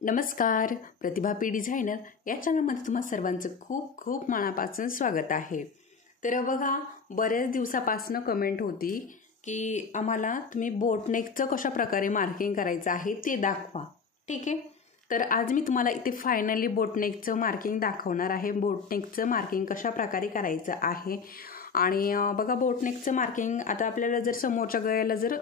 नमस्कार, प्रतिभा P designer या चॅनलमध्ये तुम्हा सर्वांचं खूप खूप मनापासून स्वागत आहे। तर बघा, बऱ्याच दिवसापासून कमेंट होती की आम्हाला तुम्ही बोटनेकचं कशा प्रकारे मार्किंग करायचं आहे ते दाखवा। ठीक आहे, तर आज मी तुम्हाला इथे फायनली बोटनेकचं मार्किंग दाखवणार आहे। बोटनेकचं मार्किंग कशा प्रकारे करायचं आहे आणि बघा, बोटनेकचं मार्किंग आता आपल्याला जर समोरच्या गळ्याला जर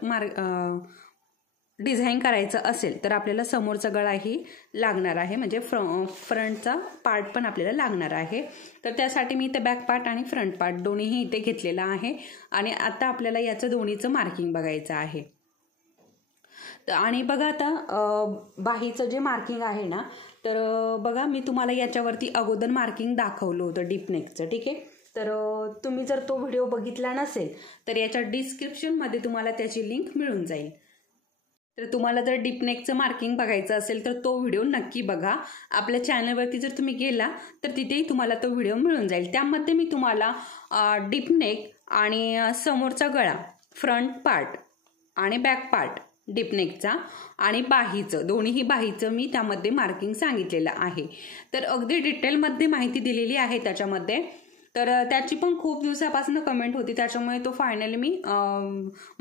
डिझाईन करायचं असेल तर आपल्याला समोरचा गळाही लागणार आहे, म्हणजे फ्रंटचा पार्ट पण आपल्याला लागणार आहे। तर त्यासाठी मी इथे बॅक पार्ट आणि फ्रंट पार्ट दोन्हीही इथे घेतलेला आहे आणि आता आपल्याला याचं दोन्हीचं मार्किंग बघायचं आहे। आणि बघा, आता बाहीचं जे मार्किंग आहे ना, तर बघा मी तुम्हाला याच्यावरती अगोदर मार्किंग दाखवलं होतं डीप नेकचं। ठीक आहे, तर तुम्ही जर तो व्हिडिओ बघितला नसेल तर याच्या डिस्क्रिप्शनमध्ये तुम्हाला त्याची लिंक मिळून जाईल। तर तुम्हाला जर डीप नेकचं मार्किंग बघायचं असेल तर तो व्हिडिओ नक्की बघा। आपल्या चॅनलवरती जर तुम्ही गेला तर तिथेही तुम्हाला तो व्हिडिओ मिळून जाईल। त्यामध्ये मी तुम्हाला डीप नेक आणि समोरचा गळा, फ्रंट पार्ट आणि बॅक पार्ट डीप नेकचा आणि बाहीचं, दोन्हीही बाहीचं मी त्यामध्ये मार्किंग सांगितलेलं आहे। तर अगदी डिटेलमध्ये माहिती दिलेली आहे त्याच्यामध्ये। तर त्याची पण खूप दिवसापासून कमेंट होती, त्याच्यामुळे तो फायनली मी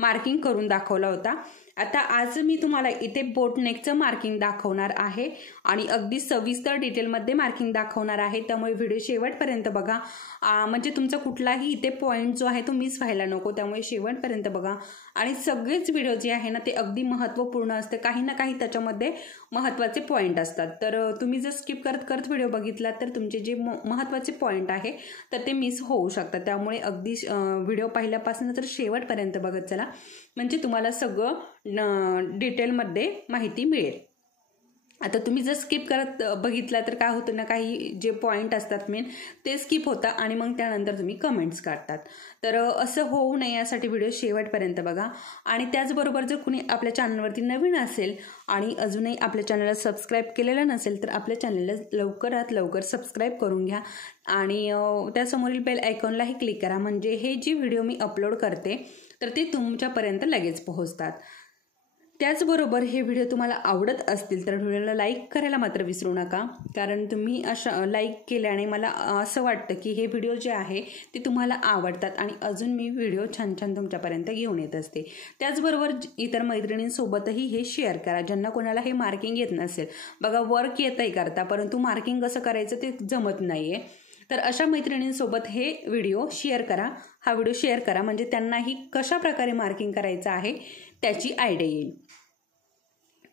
मार्किंग करून दाखवला होता। आता आज मी तुम्हाला इथे बोटनेकचं मार्किंग दाखवणार आहे आणि अगदी सविस्तर डिटेलमध्ये मार्किंग दाखवणार आहे। त्यामुळे व्हिडिओ शेवटपर्यंत बघा, म्हणजे तुमचा कुठलाही इथे पॉईंट जो आहे तो मिस व्हायला नको। त्यामुळे शेवटपर्यंत बघा आणि सगळेच व्हिडिओ जे आहे ना ते अगदी महत्त्वपूर्ण असते, काही ना काही त्याच्यामध्ये महत्त्वाचे पॉईंट असतात। तर तुम्ही जर स्किप करत करत व्हिडिओ बघितला तर तुमचे जे महत्त्वाचे पॉईंट आहे तर ते मिस होऊ शकतात। त्यामुळे अगदी व्हिडिओ पहिल्यापासून तर शेवटपर्यंत बघत चला, म्हणजे तुम्हाला सगळं डिटेलमध्ये माहिती मिळेल। आता तुम्ही जर स्किप करत बघितला तर काय होतं ना, काही जे पॉईंट असतात मेन ते स्किप होतात आणि मग त्यानंतर तुम्ही कमेंट्स काढतात। तर असं होऊ नये यासाठी व्हिडिओ शेवटपर्यंत बघा। आणि त्याचबरोबर जर कुणी आपल्या चॅनलवरती नवीन असेल आणि अजूनही आपल्या चॅनलला सबस्क्राईब केलेलं नसेल तर आपल्या चॅनलला लवकरात लवकर सबस्क्राईब करून घ्या आणि त्यासमोरील बेल आयकॉनलाही क्लिक करा, म्हणजे हे जी व्हिडिओ मी अपलोड करते तर ते तुमच्यापर्यंत लगेच पोहोचतात। त्याचबरोबर हे व्हिडिओ तुम्हाला आवडत असतील तर व्हिडिओला लाईक करायला मात्र विसरू नका, कारण तुम्ही अशा लाईक केल्याने मला असं वाटतं की हे व्हिडिओ जे आहे ते तुम्हाला आवडतात आणि अजून मी व्हिडिओ छान छान तुमच्यापर्यंत घेऊन येत असते। त्याचबरोबर इतर मैत्रिणींसोबतही हे शेअर करा, ज्यांना कोणाला हे मार्किंग येत नसेल। बघा, वर्क येतंय करता परंतु मार्किंग कसं करायचं ते जमत नाहीये, तर अशा मैत्रिणींसोबत हे व्हिडिओ शेअर करा, हा व्हिडिओ शेअर करा, म्हणजे त्यांनाही कशा प्रकारे मार्किंग करायचं आहे त्याची आयडिया येईल।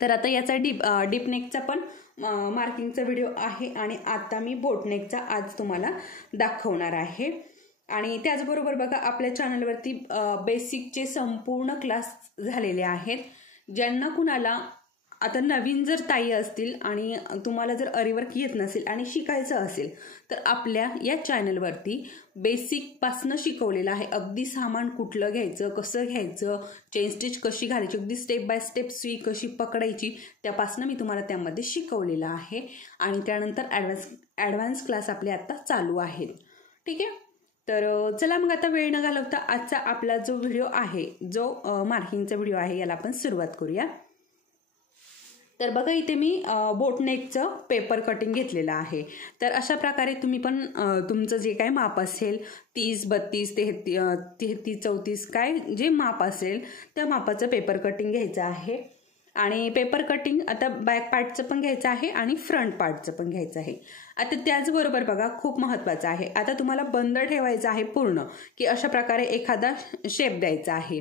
तर आता याचा डीप नेकचा पण मार्किंगचा व्हिडिओ आहे आणि आता मी बोटनेकचा आज तुम्हाला दाखवणार आहे। आणि त्याचबरोबर बघा, आपल्या चॅनलवरती बेसिकचे संपूर्ण क्लास झालेले आहेत। ज्यांना कुणाला आता नवीन जर ताई असतील आणि तुम्हाला जर अरीवर्क येत नसेल आणि शिकायचं असेल तर आपल्या या चॅनलवरती बेसिकपासनं शिकवलेलं आहे। अगदी सामान कुठलं घ्यायचं, कसं घ्यायचं, चेन स्टिच कशी घालायची, अगदी स्टेप बाय स्टेप सुई कशी पकडायची त्यापासनं मी तुम्हाला त्यामध्ये शिकवलेलं आहे। आणि त्यानंतर ॲडव्हान्स क्लास आपले आता चालू आहेत। ठीक आहे, तर चला मग आता वेळ न घालवता आजचा आपला जो व्हिडिओ आहे, जो मार्किंगचा व्हिडिओ आहे, याला आपण सुरुवात करूया। तर बघा, इथे मी बोटनेकचं पेपर कटिंग घेतलेलं आहे। तर अशा प्रकारे तुम्ही पण तुमचं जे काय माप असेल 30, 32, 33, 34 काय जे माप असेल त्या मापाचं पेपर कटिंग घ्यायचं आहे। आणि पेपर कटिंग आता बॅक पार्टचं पण घ्यायचं आहे आणि फ्रंट पार्टचं पण घ्यायचं आहे। आता त्याचबरोबर बघा, खूप महत्त्वाचं आहे, आता तुम्हाला बंद ठेवायचं आहे पूर्ण की अशा प्रकारे एखादा शेप द्यायचा आहे,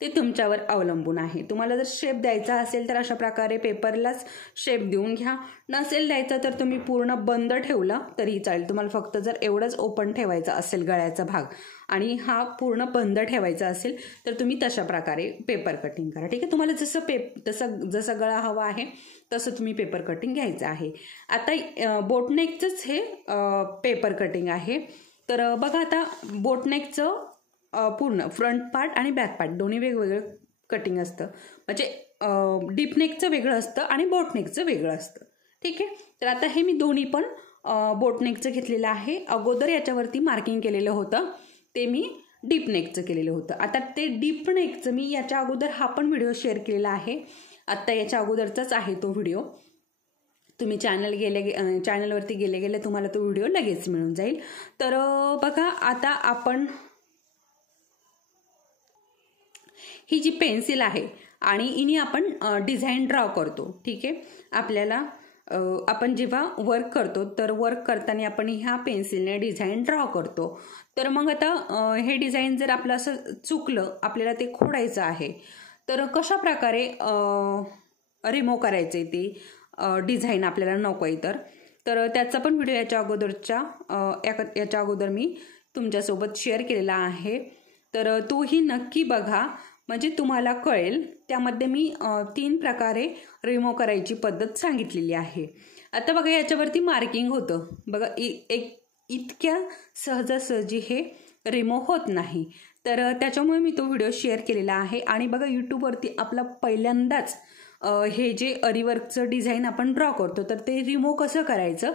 ते तुमच्यावर अवलंबून आहे। तुम्हाला जर शेप द्यायचा असेल तर अशा प्रकारे पेपरलाच शेप देऊन घ्या, नसेल द्यायचा तर तुम्ही पूर्ण बंद ठेवलं तरी चालेल। तुम्हाला फक्त जर एवढंच ओपन ठेवायचं असेल गळ्याचा भाग आणि हा पूर्ण बंद ठेवायचा असेल तर तुम्ही तशा प्रकारे पेपर कटिंग करा। ठीक आहे, तुम्हाला जसं गळा हवा आहे तसं तुम्ही पेपर कटिंग घ्यायचं आहे। आता बोटनेकचंच हे पेपर कटिंग आहे। तर बघा, आता बोटनेकचं पूर्ण फ्रंट पार्ट आणि बॅक पार्ट दोन्ही वेगवेगळं कटिंग असतं, म्हणजे डीप नेकचं वेगळं असतं आणि बोटनेकचं वेगळं असतं। ठीक आहे, तर आता हे मी दोन्ही पण बोटनेकचं घेतलेलं आहे। अगोदर याच्यावरती मार्किंग केलेलं होतं ते मी डीप नेकचं केलेलं होतं। आता ते डीप नेकचं मी याच्या अगोदर हा पण व्हिडिओ शेअर केलेला आहे, आत्ता याच्या अगोदरचाच आहे तो व्हिडिओ। तुम्ही चॅनलवरती गेले तुम्हाला तो व्हिडिओ लगेच मिळून जाईल. तर बघा आता आपण ही जी पेन्सिल आहे आणि इनी आपण डिझाईन ड्रॉ करतो. ठीक आहे, आपल्याला आपण जेव्हा वर्क करतो तर वर्क करताना आपण ह्या पेन्सिलने डिझाईन ड्रॉ करतो. तर मग आता हे डिझाईन जर आपलं असं चुकलं, आपल्याला ते खोडायचं आहे, तर कशा प्रकारे रिमूव्ह करायचं आहे ते डिझाईन आपल्याला नको आहे तर त्याचा पण व्हिडिओ याच्या अगोदर मी तुमच्यासोबत शेअर केलेला आहे. तर तोही नक्की बघा, म्हणजे तुम्हाला कळेल. त्यामध्ये मी 3 प्रकारे रिमूव्ह करायची पद्धत सांगितलेली आहे. आता बघा याच्यावरती मार्किंग होतं बघा, इतक्या सहजासहजी हे रिमूव्ह होत नाही. तर त्याच्यामुळे मी तो व्हिडिओ शेअर केलेला आहे. आणि बघा यूट्यूबवरती आपला पहिल्यांदाच हे जे अरीवर्कचं डिझाईन आपण ड्रॉ करतो तर ते रिमूव्ह कसं करायचं,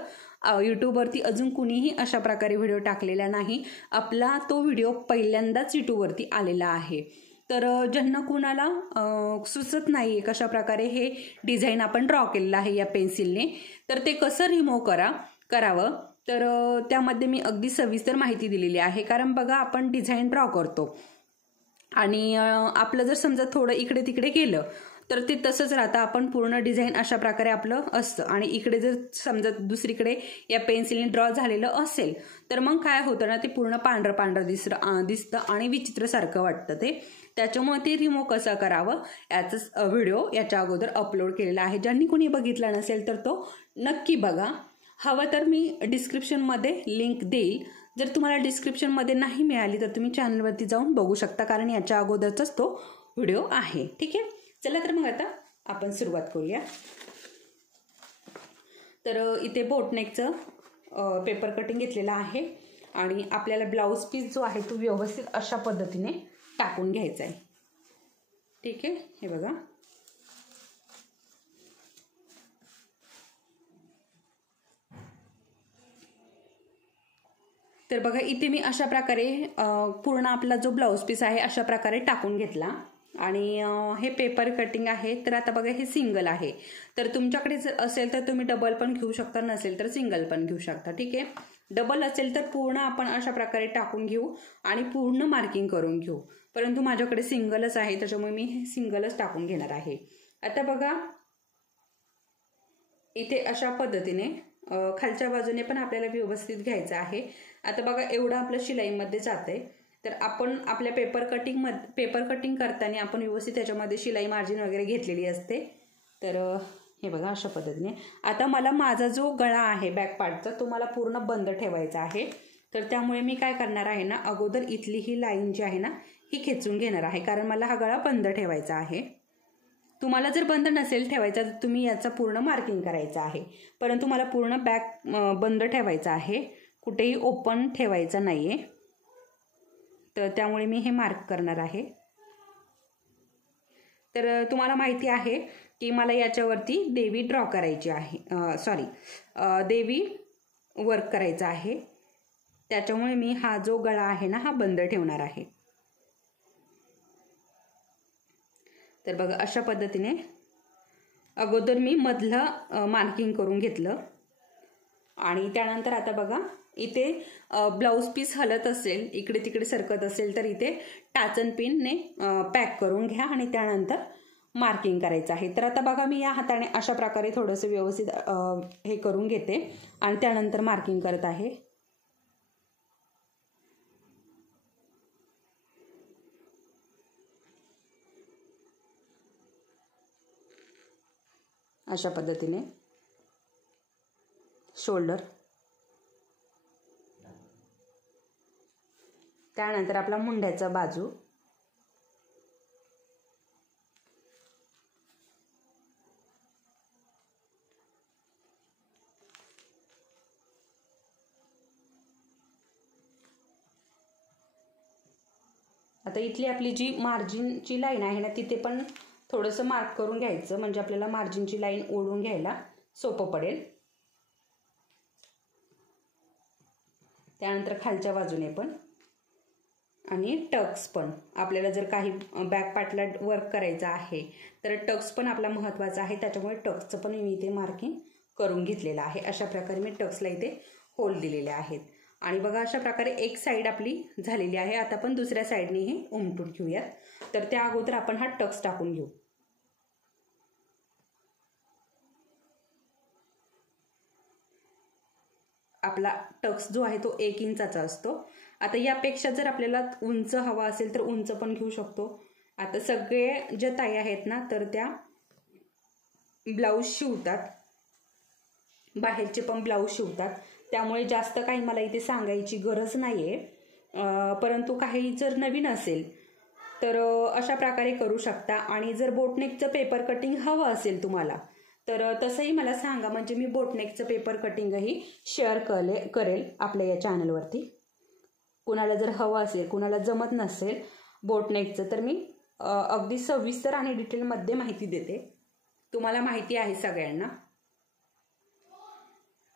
यूट्यूबवरती अजून कुणीही अशा प्रकारे व्हिडिओ टाकलेला नाही. आपला तो व्हिडिओ पहिल्यांदाच यूट्यूबवरती आलेला आहे. तर ज्यांना कुणाला सुचत नाही आहे कशा प्रकारे हे डिझाईन आपण ड्रॉ केलेलं आहे या पेन्सिलने, तर ते कसं रिमूव्ह करावं तर त्यामध्ये मी अगदी सविस्तर माहिती दिलेली आहे. कारण बघा आपण डिझाईन ड्रॉ करतो आणि आपलं जर समजा थोडं इकडे तिकडे गेलं तर ते तसंच राहतं. आपण पूर्ण डिझाईन अशा प्रकारे आपलं असतं आणि इकडे जर समजा दुसरीकडे या पेन्सिलने ड्रॉ झालेलं असेल तर मग काय होतं ना, ते पूर्ण पांढरं पांढरं दिसतं आणि विचित्रसारखं वाटतं ते. त्याच्यामुळे ते रिमूव्ह कसं करावं याचा व्हिडिओ याच्या अगोदर अपलोड केलेला आहे. ज्यांनी कोणी बघितला नसेल तर तो नक्की बघा. हवं तर मी डिस्क्रिप्शनमध्ये लिंक देईल. जर तुम्हाला डिस्क्रिप्शनमध्ये नाही मिळाली तर तुम्ही चॅनलवरती जाऊन बघू शकता, कारण याच्या अगोदरचाच तो व्हिडिओ आहे. ठीक आहे, चला तर मग आता आपण सुरुवात करूया. तर इथे बोटनेकचं पेपर कटिंग घेतलेलं आहे आणि आपल्याला ब्लाऊज पीस जो आहे तो व्यवस्थित अशा पद्धतीने टाकून घ्यायचा आहे. ठीक आहे, हे बघा. तर बघा इथे मी अशा प्रकारे पूर्ण आपला जो ब्लाऊज पीस आहे अशा प्रकारे टाकून घेतला. आणि हे पेपर कटिंग आहे. तर आता बघा हे सिंगल आहे, तर तुमच्याकडे जर असेल तर तुम्ही डबल पण घेऊ शकता, नसेल तर सिंगल पण घेऊ शकता. ठीक आहे, डबल असेल तर पूर्ण आपण अशा प्रकारे टाकून घेऊ आणि पूर्ण मार्किंग करून घेऊ. परंतु माझ्याकडे सिंगलच आहे त्याच्यामुळे मी हे सिंगलच टाकून घेणार आहे. आता बघा इथे अशा पद्धतीने खालच्या बाजूने पण आपल्याला व्यवस्थित घ्यायचं आहे. आता बघा एवढं आपलं शिलाईमध्ये जातंय. तर आपण आपल्या पेपर कटिंग करताना आपण व्यवस्थित त्याच्यामध्ये शिलाई मार्जिन वगैरे घेतलेली असते. तर हे बघा अशा पद्धतीने. आता मला माझा जो गळा आहे बॅक पार्टचा तो मला पूर्ण बंद ठेवायचा आहे. तर त्यामुळे मी काय करणार आहे ना, अगोदर इथली ही लाईन जी आहे ना ही खेचून घेणार आहे, कारण मला हा गळा बंद ठेवायचा आहे. तुम्हाला जर बंद नसेल ठेवायचा तर तुम्ही याचा पूर्ण मार्किंग करायचं आहे, परंतु मला पूर्ण बॅक बंद ठेवायचा आहे, कुठेही ओपन ठेवायचा नाहीये. तर त्यामुळे मी हे मार्क करणार आहे. तर तुम्हाला माहिती आहे की मला याच्यावरती देवी ड्रॉ करायची आहे, देवी वर्क करायचा आहे. त्याच्यामुळे मी हा जो गळा आहे ना हा बंद ठेवणार आहे. तर बघा अशा पद्धतीने अगोदर मी मधलं मार्किंग करून घेतलं आणि त्यानंतर आता बघा इथे ब्लाऊज पीस हलत असेल, इकडे तिकडे सरकत असेल तर इथे टाचन पिनने पॅक करून घ्या आणि त्यानंतर मार्किंग करायचं आहे. तर आता बघा मी या हाताने अशा प्रकारे थोडंसं व्यवस्थित हे करून घेते आणि त्यानंतर मार्किंग करत आहे. अशा पद्धतीने शोल्डर, त्यानंतर आपला मुंड्याचा बाजू, आता इथली आपली जी मार्जिनची लाईन आहे ना तिथे पण थोडंसं मार्क करून घ्यायचं, म्हणजे आपल्याला मार्जिनची लाईन ओढून घ्यायला सोपं पडेल. त्यानंतर खालच्या बाजूने पण आणि टक्स पण आपल्याला जर काही बॅक पार्टला वर्क करायचं आहे तर टक्स पण आपला महत्त्वाचा आहे, त्याच्यामुळे टक्सचं पण मी इथे मार्किंग करून घेतलेला आहे। अशा प्रकारे मी टक्सला इथे होल दिलेले आहेत आणि बघा अशा प्रकारे एक साईड आपली झालेली आहे। आता आपण दुसऱ्या साईडने हे उमटून घेऊयात। तर त्या अगोदर आपण हा टक्स टाकून घेऊ। आपला टक्स जो आहे तो 1 इंचाचा असतो। आता यापेक्षा जर आपल्याला उंच हवा असेल तर उंच पण घेऊ शकतो। आता सगळे ज्या ताई आहेत ना तर त्या ब्लाऊज शिवतात, बाहेरचे पण ब्लाऊज शिवतात, त्यामुळे जास्त काही मला इथे सांगायची गरज नाहीये। परंतु काही जर नवीन असेल तर अशा प्रकारे करू शकता। आणि जर बोटनेकचं पेपर कटिंग हवं असेल तुम्हाला तर तसंही मला सांगा, म्हणजे मी बोटनेकचं पेपर कटिंगही शेअर करेल आपल्या या चॅनलवरती। कुणाला जर हवं असेल, कुणाला जमत नसेल बोटनेकचं, तर मी अगदी सविस्तर आणि डिटेलमध्ये माहिती देते। तुम्हाला माहिती आहे सगळ्यांना।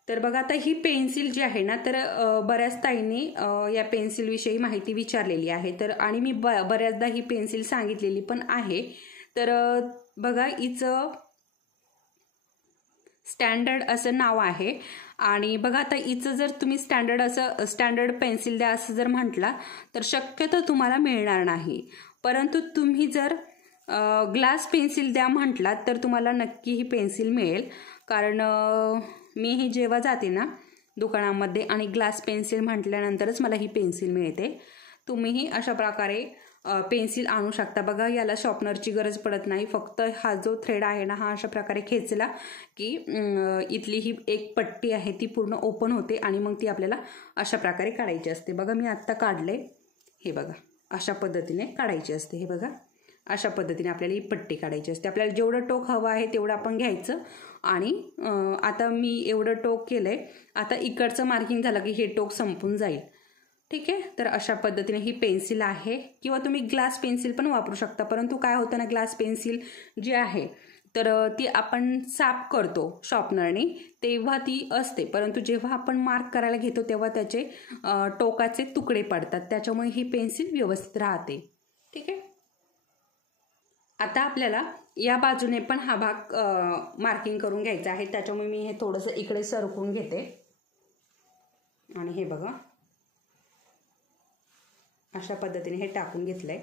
तर बघा आता ही पेन्सिल जी आहे ना तर बऱ्याच ताईंनी या पेन्सिल विषयी माहिती विचारलेली आहे। तर आणि मी बऱ्याचदा ही पेन्सिल सांगितलेली पण आहे। तर बघा हिचं स्टँडर्ड असं नाव आहे। आणि बघा आता हिचं जर तुम्ही स्टँडर्ड पेन्सिल द्या असं जर म्हटला तर शक्यतो तुम्हाला मिळणार नाही। परंतु तुम्ही जर ग्लास पेन्सिल द्या म्हटलात तर तुम्हाला नक्की ही पेन्सिल मिळेल। कारण मीही जेव्हा जाते ना दुकानामध्ये आणि ग्लास पेन्सिल म्हटल्यानंतरच मला ही पेन्सिल मिळते। तुम्हीही अशा प्रकारे पेन्सिल आणू शकता। बघा याला शॉर्पनरची गरज पडत नाही, फक्त हा जो थ्रेड आहे ना हा अशा प्रकारे खेचला की इथली ही एक पट्टी आहे ती पूर्ण ओपन होते आणि मग ती आपल्याला अशा प्रकारे काढायची असते। बघा मी आत्ता काढले, हे बघा अशा पद्धतीने काढायची असते। हे बघा अशा पद्धतीने आपल्याला ही पट्टी काढायची असते। आपल्याला जेवढं टोक हवं आहे तेवढं आपण घ्यायचं आणि आता मी एवढं टोक केलंय, आता इकडचं मार्किंग झालं की हे टोक संपून जाईल। ठीक आहे, तर अशा पद्धतीने ही पेन्सिल आहे, किंवा तुम्ही ग्लास पेन्सिल पण वापरू शकता। परंतु काय होतं ना, ग्लास पेन्सिल जी आहे तर ती आपण साफ करतो शॉर्पनरने तेव्हा ती असते, परंतु जेव्हा आपण मार्क करायला घेतो तेव्हा त्याचे टोकाचे तुकडे पडतात, त्याच्यामुळे ही पेन्सिल व्यवस्थित राहते। ठीक आहे, आता आपल्याला या बाजूने पण हा भाग मार्किंग करून घ्यायचा आहे, त्याच्यामुळे मी हे थोडंसं इकडे सरकवून घेते आणि हे बघा अशा पद्धतीने हे टाकून घेतलंय।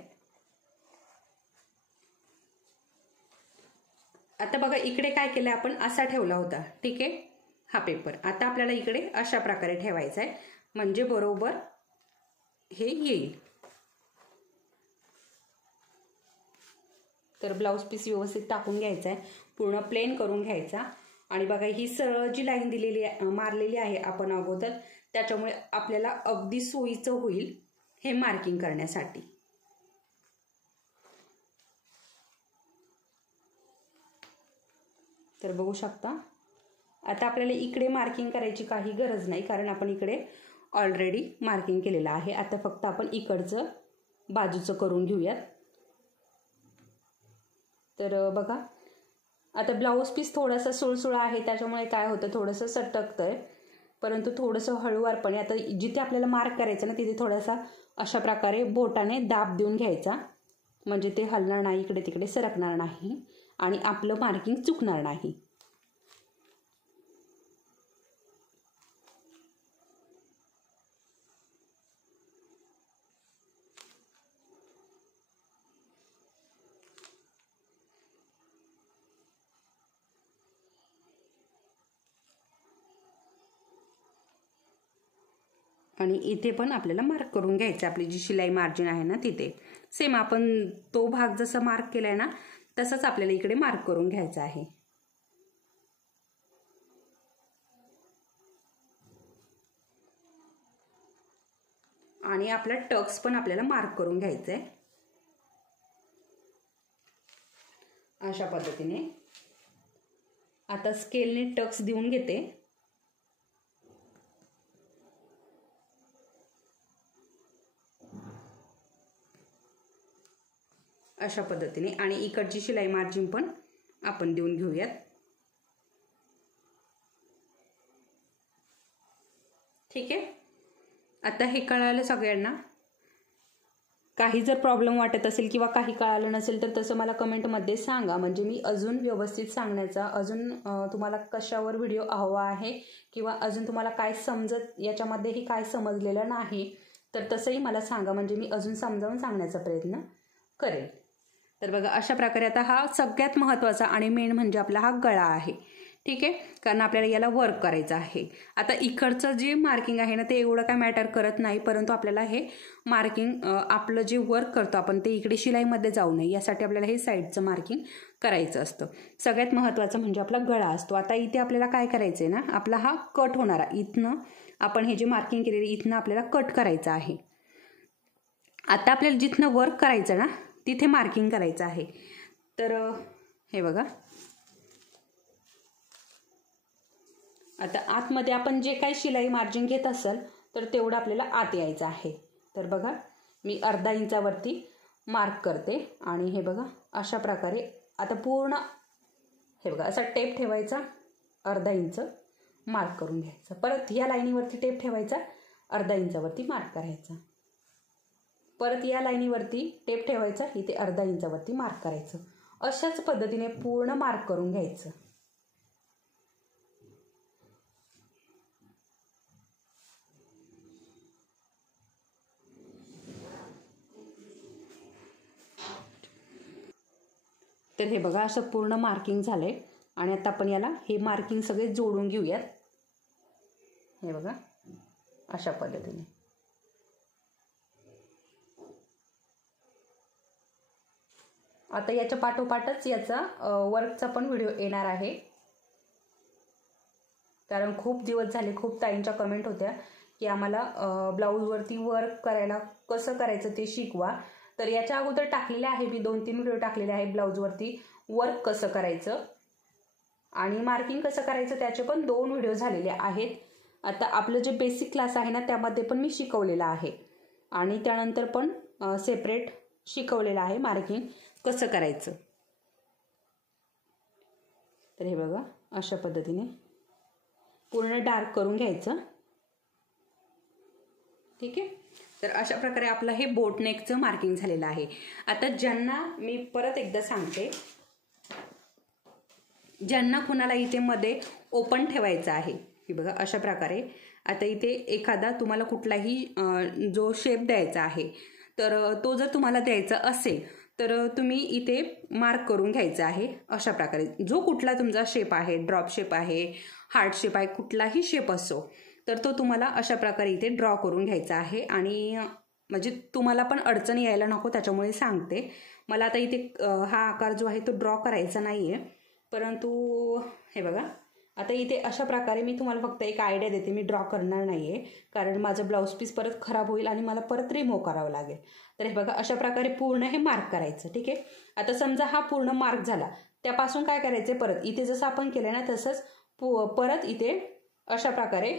आता बघा इकडे काय केलंय आपण, असा ठेवला होता, ठीक आहे हा पेपर। आता आपल्याला इकडे अशा प्रकारे ठेवायचा आहे, म्हणजे बरोबर हे येईल। तर ब्लाऊज पीस व्यवस्थित टाकून घ्यायचा आहे, पूर्ण प्लेन करून घ्यायचा। आणि बघा ही सरळ जी लाईन दिलेली मारलेली आहे आपण अगोदर, त्याच्यामुळे आपल्याला अगदी सोयीचं होईल हे मार्किंग करण्यासाठी। तर बघू शकता आता आपल्याला इकडे मार्किंग करायची काही गरज नाही, कारण आपण इकडे ऑलरेडी मार्किंग केलेलं आहे। आता फक्त आपण इकडचं बाजूचं करून घेऊयात। तर बघा आता ब्लाऊज पीस थोडासा सुळसुळा आहे, त्याच्यामुळे काय होतं थोडंसं सटकतंय, परंतु थोडंसं हळूवारपणे आता जिथे आपल्याला मार्क करायचं ना तिथे थोडासा अशा प्रकारे बोटाने दाब देऊन घ्यायचा, म्हणजे ते हलणार नाही, इकडे तिकडे सरकणार नाही आणि आपलं मार्किंग चुकणार नाही। आणि इथे पण आपल्याला मार्क करून घ्यायचं, आपली जी शिलाई मार्जिन आहे ना तिथे सेम आपण तो भाग जसा मार्क केलाय ना तसंच आपल्याला इकडे मार्क करून घ्यायचा आहे। आणि आपला टक्स पण आपल्याला मार्क करून घ्यायचा आहे अशा पद्धतीने। आता स्केलने टक्स देऊन घेते। अशा पद्धतीने आणि इकडची शिलाई मार्जिन पण आपण देऊन घेऊयात। ठीक आहे, आता हे कळालं सगळ्यांना। काही जर प्रॉब्लेम वाटत असेल किंवा काही कळालं नसेल तर तसं मला कमेंटमध्ये सांगा, म्हणजे मी अजून व्यवस्थित सांगण्याचा, अजून तुम्हाला कशावर व्हिडिओ हवा आहे किंवा अजून तुम्हाला काय समजत याच्यामध्येही काय समजलेलं नाही तर तसंही मला सांगा, म्हणजे मी अजून समजावून सांगण्याचा प्रयत्न करेल. तर बघा अशा प्रकारे आता हा सगळ्यात महत्त्वाचा आणि मेन म्हणजे आपला हा गळा आहे. ठीक आहे, कारण आपल्याला याला वर्क करायचं आहे. आता इकडचं जे मार्किंग आहे ना ते एवढं काय मॅटर करत नाही, परंतु आपल्याला हे मार्किंग आपलं जे वर्क करतो आपण ते इकडे शिलाईमध्ये जाऊ नये यासाठी आपल्याला हे साईडचं मार्किंग करायचं असतं. सगळ्यात महत्त्वाचं म्हणजे आपला गळा असतो. आता इथे आपल्याला काय करायचं आहे ना, आपला हा कट होणारा इथनं आपण हे जे मार्किंग केलेलं इथनं आपल्याला कट करायचं आहे. आता आपल्याला जिथनं वर्क करायचं ना तिथे मार्किंग करायचं आहे. तर हे बघा, आता आतमध्ये आपण जे काही शिलाई मार्जिन घेत असेल तर तेवढं आपल्याला आत यायचं आहे. तर बघा मी अर्धा इंचावरती मार्क करते आणि हे बघा अशा प्रकारे आता पूर्ण हे बघा असा टेप ठेवायचा, अर्धा इंच मार्क करून घ्यायचा. परत या लाईनीवरती टेप ठेवायचा, अर्धा इंचावरती मार्क करायचा. परत या लाईनीवरती टेप ठेवायचा, इथे अर्धा इंचावरती मार्क करायचं. अशाच पद्धतीने पूर्ण मार्क करून घ्यायचं. तर हे बघा असं पूर्ण मार्किंग झालंय आणि आता आपण याला हे मार्किंग सगळे जोडून घेऊयात. हे बघा अशा पद्धतीने. आता याच्या पाठोपाठच याचा वर्कचा पण व्हिडिओ येणार आहे, कारण खूप दिवस झाले खूप ताईंच्या कमेंट होत्या की आम्हाला ब्लाऊजवरती वर्क करायला कसं करायचं ते शिकवा. तर याच्या अगोदर टाकलेले आहे मी 2-3 व्हिडिओ टाकलेले आहे ब्लाऊजवरती वर्क कसं करायचं आणि मार्किंग कसं करायचं, त्याचे पण 2 व्हिडिओ झालेले आहेत. आता आपलं जे बेसिक क्लास आहे ना त्यामध्ये पण मी शिकवलेलं आहे आणि त्यानंतर पण सेपरेट शिकवलेलं आहे मार्किंग कसं करायचं. तर हे बघा अशा पद्धतीने पूर्ण डार्क करून घ्यायचं. ठीक आहे, तर अशा प्रकारे आपलं हे बोट नेकचं मार्किंग झालेलं आहे. आता ज्यांना मी परत एकदा सांगते, ज्यांना कुणाला इथे मध्ये ओपन ठेवायचं आहे, हे बघा अशा प्रकारे आता इथे एखादा तुम्हाला कुठलाही जो शेप द्यायचा आहे तर तो जर तुम्हाला द्यायचा असेल तर तुम्ही इथे मार्क करून घ्यायचं आहे. अशा प्रकारे जो कुठला तुमचा शेप आहे, ड्रॉप शेप आहे, हार्ट शेप आहे, कुठलाही शेप असो तर तो तुम्हाला अशा प्रकारे इथे ड्रॉ करून घ्यायचा आहे. आणि म्हणजे तुम्हाला पण अडचण यायला नको त्याच्यामुळे सांगते. मला आता इथे हा आकार जो आहे तो ड्रॉ करायचा नाही आहे, परंतु हे बघा आता इथे अशा प्रकारे मी तुम्हाला फक्त एक आयडिया देते. मी ड्रॉ करणार नाही आहे कारण माझं ब्लाऊज पीस परत खराब होईल आणि मला परत रिमूव्ह करावं लागेल. तर हे बघा अशा प्रकारे पूर्ण हे मार्क करायचं. ठीक आहे, आता समजा हा पूर्ण मार्क झाला, त्यापासून काय करायचं, परत इथे जसं आपण केलं ना तसंच परत इथे अशा प्रकारे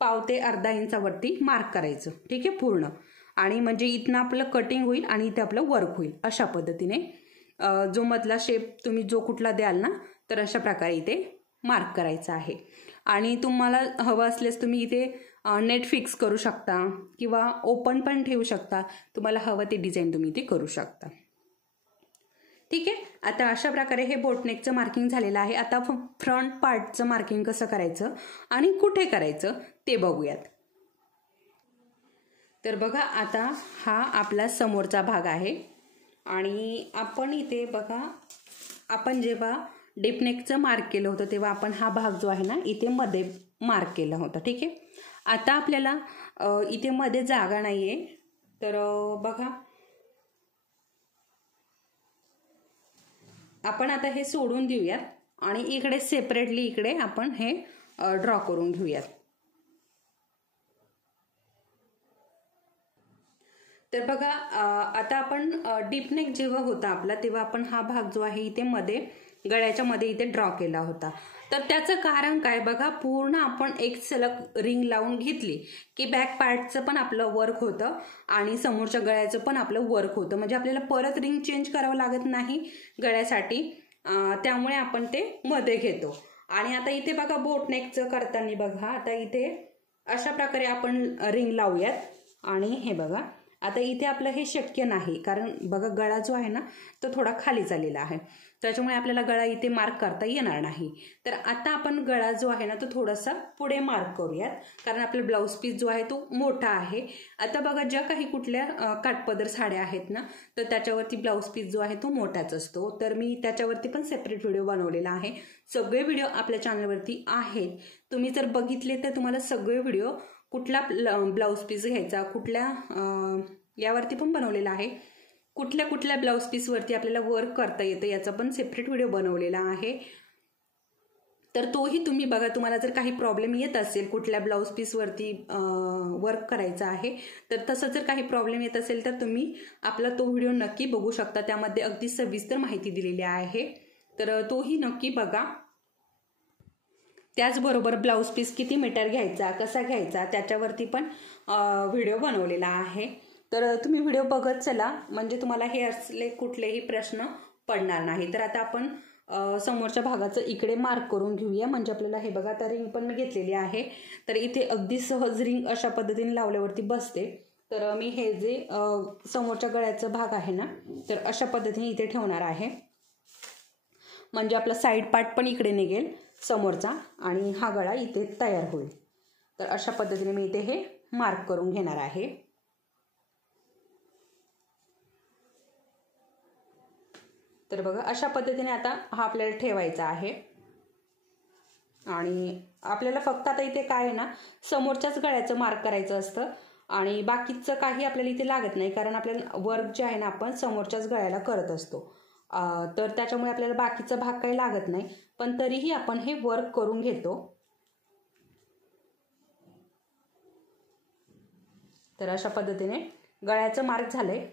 पाव ते अर्धा इंचावरती मार्क करायचं. ठीक आहे पूर्ण, आणि म्हणजे इथनं आपलं कटिंग होईल आणि इथे आपलं वर्क होईल. अशा पद्धतीने जो मधला शेप तुम्ही जो कुठला द्याल ना तर अशा प्रकारे इथे मार्क करायचा आहे. आणि तुम्हाला हवं असल्यास तुम्ही इथे नेट फिक्स करू शकता किंवा ओपन पण ठेवू शकता. तुम्हाला हवं ते डिझाईन तुम्ही इथे करू शकता. ठीक आहे, आता अशा प्रकारे हे बोटनेकचं मार्किंग झालेलं आहे. आता फ्रंट पार्टचं मार्किंग कसं करायचं आणि कुठे करायचं ते बघूयात. तर बघा आता हा आपला समोरचा भाग आहे आणि आपण इथे बघा आपण जेव्हा डीपनेकचं मार्क केलं होतं तेव्हा आपण हा भाग जो आहे ना इथे मध्ये मार्क केला होता. ठीक आहे, आता आपल्याला इथे मध्ये जागा नाही आहे तर बघा आपण आता हे सोडून देऊयात आणि इकडे सेपरेटली इकडे आपण हे ड्रॉ करून घेऊयात. तर बघा आता आपण डीपनेक जेव्हा होता आपला तेव्हा आपण हा भाग जो आहे इथे मध्ये गळ्याच्या मध्ये इथे ड्रॉ केला होता. तर त्याचं कारण काय बघा, पूर्ण आपण एक सलग रिंग लावून घेतली की बॅक पार्टचं पण आपलं वर्क होतं आणि समोरच्या गळ्याचं पण आपलं वर्क होतं. म्हणजे आपल्याला परत रिंग चेंज करावं लागत नाही गळ्यासाठी, त्यामुळे आपण ते मध्ये घेतो. आणि आता इथे बघा बोटनेकचं करताना बघा आता इथे अशा प्रकारे आपण रिंग लावूयात आणि हे बघा आता इथे आपलं हे शक्य नाही, कारण बघा गळा जो आहे ना तो थोडा खाली चाललेला आहे, त्याच्यामुळे आपल्याला गळा इथे मार्क करता येणार नाही. तर आता आपण गळा जो आहे ना तो थोडासा पुढे मार्क करूयात, कारण आपला ब्लाऊज पीस जो आहे तो मोठा आहे. आता बघा ज्या काही कुठल्या काठपदर साड्या आहेत ना तर त्याच्यावरती ब्लाऊज पीस जो आहे तो मोठाच असतो. तर मी त्याच्यावरती पण सेपरेट व्हिडिओ बनवलेला आहे. सगळे व्हिडिओ आपल्या चॅनलवरती आहेत, तुम्ही जर बघितले तर तुम्हाला सगळे व्हिडिओ कुठला ब्लाऊज पीस घ्यायचा कुठल्या यावरती पण बनवलेला आहे, कुठल्या कुठल्या ब्लाऊज पीसवरती आपल्याला वर्क करता येतं याचा पण सेपरेट व्हिडिओ बनवलेला आहे. तर तोही तुम्ही बघा. तुम्हाला जर काही प्रॉब्लेम येत असेल कुठल्या ब्लाऊज पीसवरती वर्क करायचं आहे तर तसं जर काही प्रॉब्लेम येत असेल तर तुम्ही आपला तो व्हिडिओ नक्की बघू शकता, त्यामध्ये अगदी सविस्तर माहिती दिलेली आहे, तर तोही नक्की बघा. त्याचबरोबर ब्लाऊज पीस किती मीटर घ्यायचा कसा घ्यायचा त्याच्यावरती पण व्हिडिओ बनवलेला आहे. तर तुम्ही व्हिडिओ बघत चला, म्हणजे तुम्हाला हे असले कुठलेही प्रश्न पडणार नाही. तर आता आपण समोरच्या भागाचं इकडे मार्क करून घेऊया, म्हणजे आपल्याला हे बघा आता रिंग पण मी घेतलेली आहे. तर इथे अगदी सहज रिंग अशा पद्धतीने लावल्यावरती बसते. तर मी हे जे समोरच्या गळ्याचा भाग आहे ना तर अशा पद्धतीने इथे ठेवणार आहे, म्हणजे आपला साईड पार्ट पण इकडे निघेल समोरचा आणि हा गळा इथे तयार होईल. तर अशा पद्धतीने मी इथे हे मार्क करून घेणार आहे. तर बघा अशा पद्धतीने आता हा आपल्याला ठेवायचा आहे. आणि आपल्याला फक्त आता इथे काय आहे ना समोरच्याच गळ्याचं मार्क करायचं असतं आणि बाकीचं काही आपल्याला इथे लागत नाही, कारण आपल्याला वर्क जे आहे ना आपण समोरच्याच गळ्याला करत असतो. तर त्याच्यामुळे आपल्याला बाकीचा भाग काही लागत नाही, पण तरीही आपण हे वर्क करून घेतो. तर अशा पद्धतीने गळ्याचं मार्क झालंय.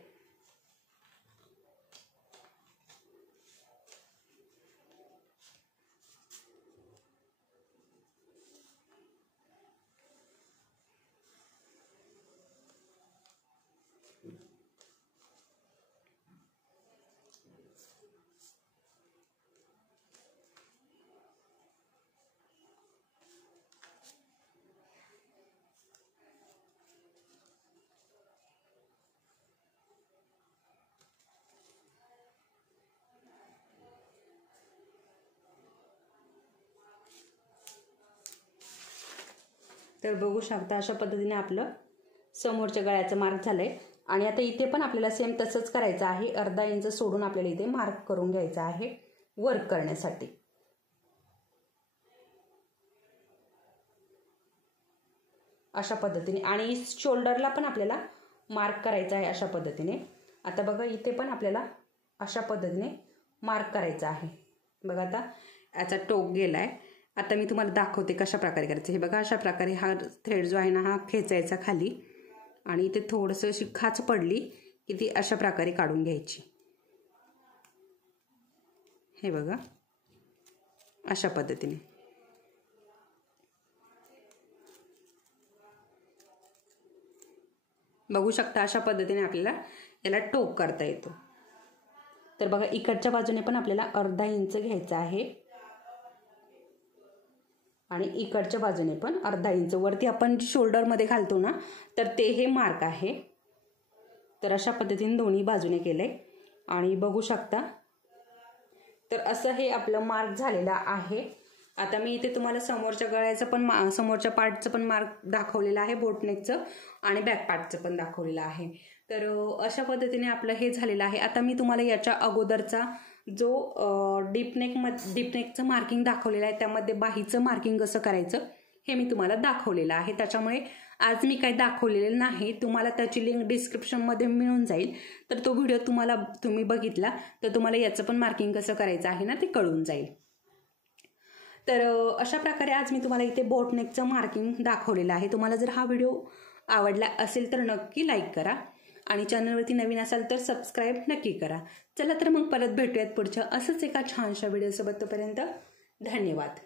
तर बघू शकता अशा पद्धतीने आपलं समोरच्या गळ्याचं मार्क झालंय. आणि आता इथे पण आपल्याला सेम तसंच करायचं आहे, अर्धा इंच सोडून आपल्याला इथे मार्क करून घ्यायचं आहे वर्क करण्यासाठी. अशा पद्धतीने आणि शोल्डरला पण आपल्याला मार्क करायचा आहे अशा पद्धतीने. आता बघा इथे पण आपल्याला अशा पद्धतीने मार्क करायचा आहे. बघा आता याचा टोक गेलाय. आता मी तुम्हाला दाखवते कशा प्रकारे करायचं. हे बघा अशा प्रकारे हा थ्रेड जो आहे ना हा खेचायचा खाली आणि इथे थोडंसं अशी खाच पडली की ती अशा प्रकारे काढून घ्यायची. हे बघा अशा पद्धतीने. बघू शकता अशा पद्धतीने आपल्याला याला टोक करता येतो. तर बघा इकडच्या बाजूने पण आपल्याला अर्धा इंच घ्यायचा आहे आणि इकडच्या बाजूने पण अर्धा इंच. वरती आपण शोल्डरमध्ये घालतो ना तर ते हे मार्क आहे. तर अशा पद्धतीने दोन्ही बाजूने केले आणि बघू शकता. तर असं हे आपलं मार्क झालेलं आहे. आता मी इथे तुम्हाला समोरच्या गळ्याचं पण समोरच्या पार्टचं पण मार्क दाखवलेलं आहे, बोटनेकचं आणि बॅक पार्टचं पण दाखवलेलं आहे. तर अशा पद्धतीने आपलं हे झालेलं आहे. आता मी तुम्हाला याच्या अगोदरचा जो डीपनेकचं मार्किंग दाखवलेलं आहे त्यामध्ये बाहीचं मार्किंग कसं करायचं हे मी तुम्हाला दाखवलेलं आहे. त्याच्यामुळे आज मी काही दाखवलेलं नाही. तुम्हाला त्याची लिंक डिस्क्रिप्शनमध्ये मिळून जाईल. तर तो व्हिडिओ तुम्ही बघितला तर तुम्हाला याचं पण मार्किंग कसं करायचं आहे ना ते कळून जाईल. तर अशा प्रकारे आज मी तुम्हाला इथे बोटनेकचं मार्किंग दाखवलेलं आहे. तुम्हाला जर हा व्हिडिओ आवडला असेल तर नक्की लाईक करा आणि चॅनलवरती नवीन असाल तर सबस्क्राईब नक्की करा. चला तर मग परत भेटूयात पुढच्या असंच एका छानशा व्हिडिओसोबत. तोपर्यंत धन्यवाद.